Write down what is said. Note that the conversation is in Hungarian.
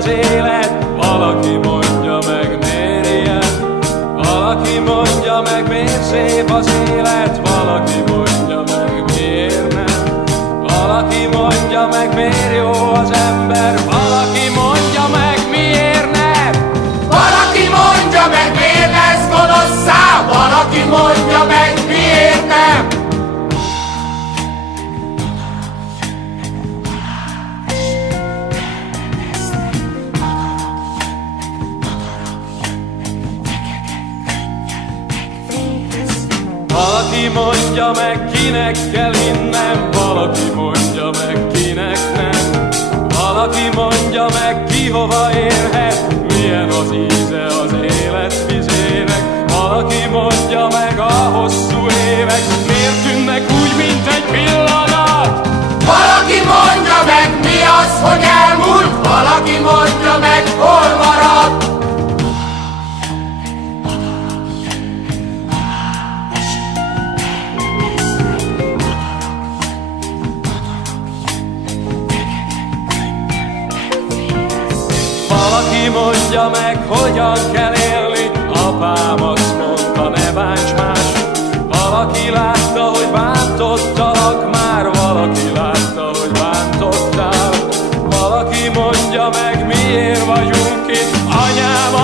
az élet, valaki mondja meg, miért ilyen. Valaki mondja meg, miért szép az élet, valaki mondja meg, miért nem. Valaki mondja meg, miért jó az ember, valaki mondja meg, miért nem. Valaki mondja meg, miért lesz gonoszszá, valaki mondja meg, miért nem. Valaki mondja meg, kinek kell innem, valaki mondja meg, kinek nem. Valaki mondja meg, ki hova érhet, milyen az íze az élet vizének. Valaki mondja meg, a hosszú évek miért tűnnek úgy, mint egy pillanat. Valaki mondja meg, mi az, hogy elmúlt, valaki mondja meg, hol maradt. Valaki mondja meg, hogyan kell élni, apám azt mondta, ne bánts más. Valaki látta, hogy bántottalak már, valaki látta, hogy bántottál. Valaki mondja meg, miért vagyunk itt, anyám,